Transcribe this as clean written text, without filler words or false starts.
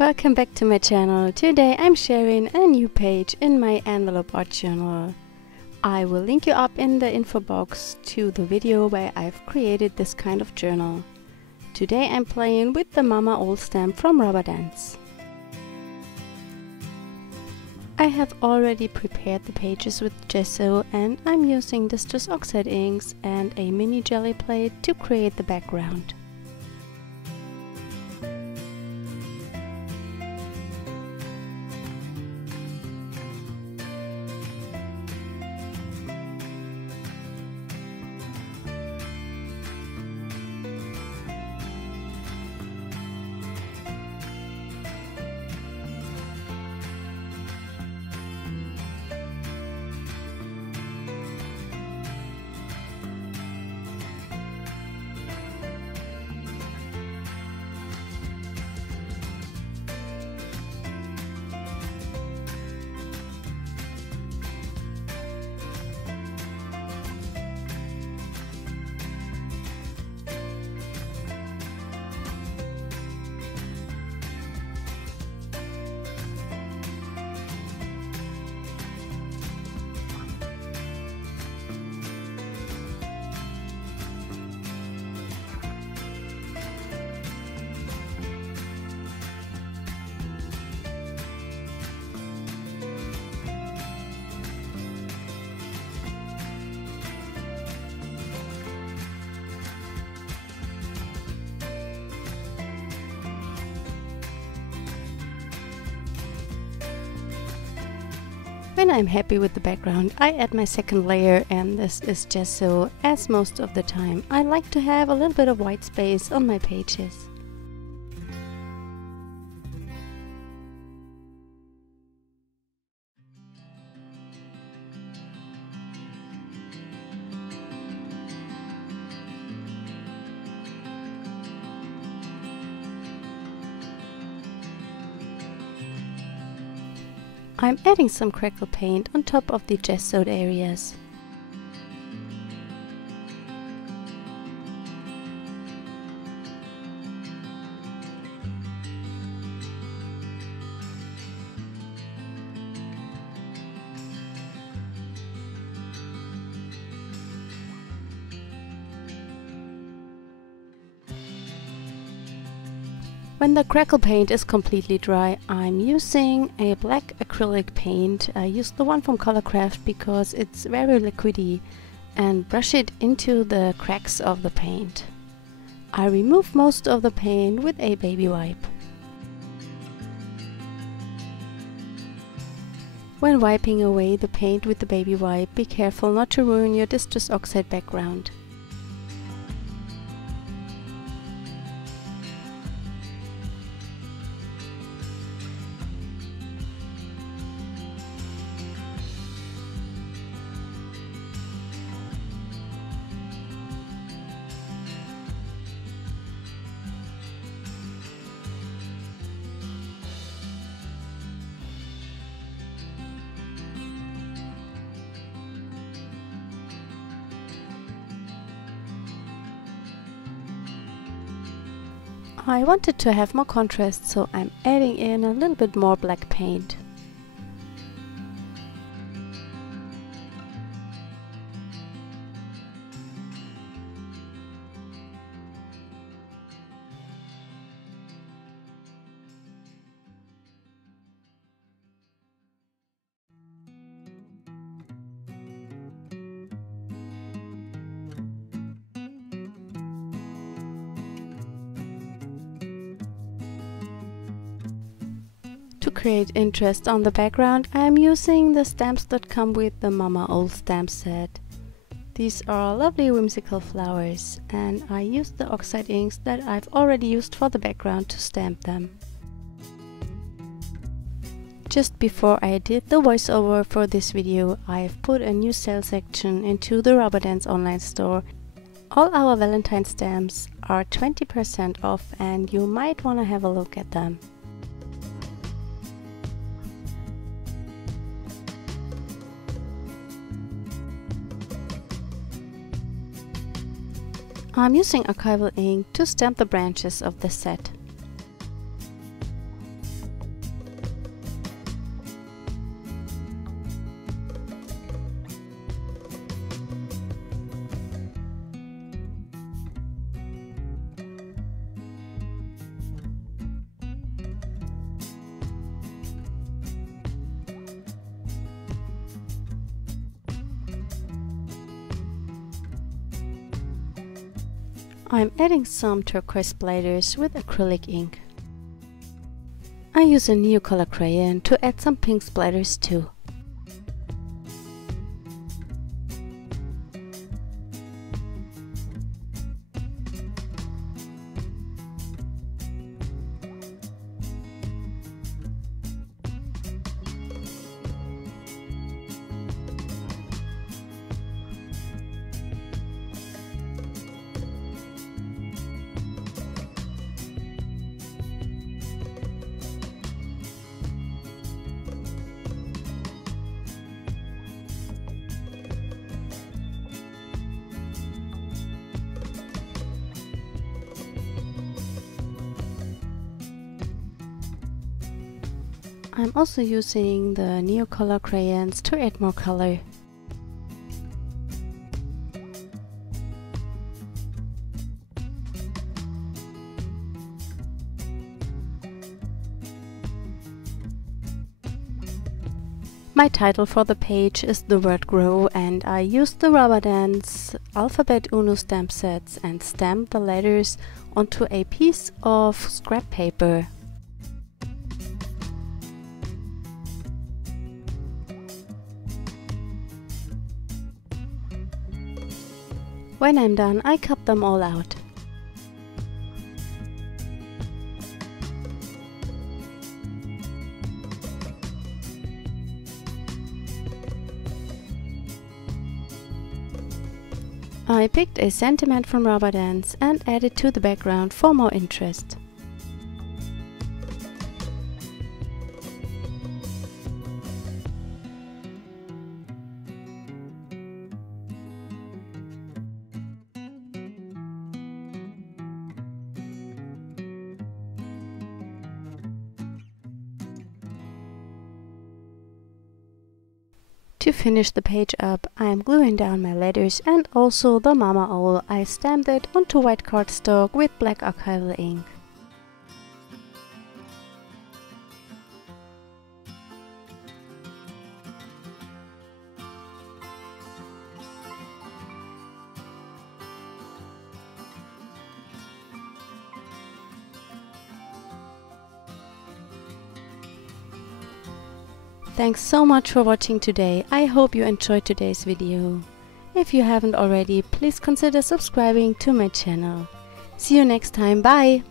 Welcome back to my channel. Today I'm sharing a new page in my envelope art journal. I will link you up in the info box to the video where I've created this kind of journal. Today I'm playing with the Mama Old stamp from Rubber Dance. I have already prepared the pages with gesso and I'm using Distress Oxide inks and a mini Gelli plate to create the background. When I'm happy with the background, I add my second layer, and this is gesso, as most of the time I like to have a little bit of white space on my pages. I'm adding some Crackle Paint on top of the gessoed areas. When the Crackle Paint is completely dry, I'm using a black acrylic paint. I use the one from Colorcraft because it's very liquidy, and brush it into the cracks of the paint. I remove most of the paint with a baby wipe. When wiping away the paint with the baby wipe, be careful not to ruin your Distress Oxide background. I wanted to have more contrast, so I'm adding in a little bit more black paint. To create interest on the background, I am using the stamps that come with the Mama Old stamp set. These are lovely whimsical flowers, and I used the Oxide inks that I've already used for the background to stamp them. Just before I did the voiceover for this video, I've put a new sale section into the Rubber Dance online store. All our Valentine stamps are 20% off, and you might want to have a look at them. I'm using Archival Ink to stamp the branches of the set. I'm adding some turquoise splatters with acrylic ink. I use a Neocolor crayon to add some pink splatters too. I'm also using the Neocolor crayons to add more color. My title for the page is the word grow, and I used the Rubber Dance Alphabet Uno stamp sets and stamped the letters onto a piece of scrap paper. When I'm done, I cut them all out. I picked a sentiment from Rubber Dance and added to the background for more interest. To finish the page up, I am gluing down my letters and also the mama owl. I stamped it onto white cardstock with black Archival ink. Thanks so much for watching today. I hope you enjoyed today's video. If you haven't already, please consider subscribing to my channel. See you next time. Bye!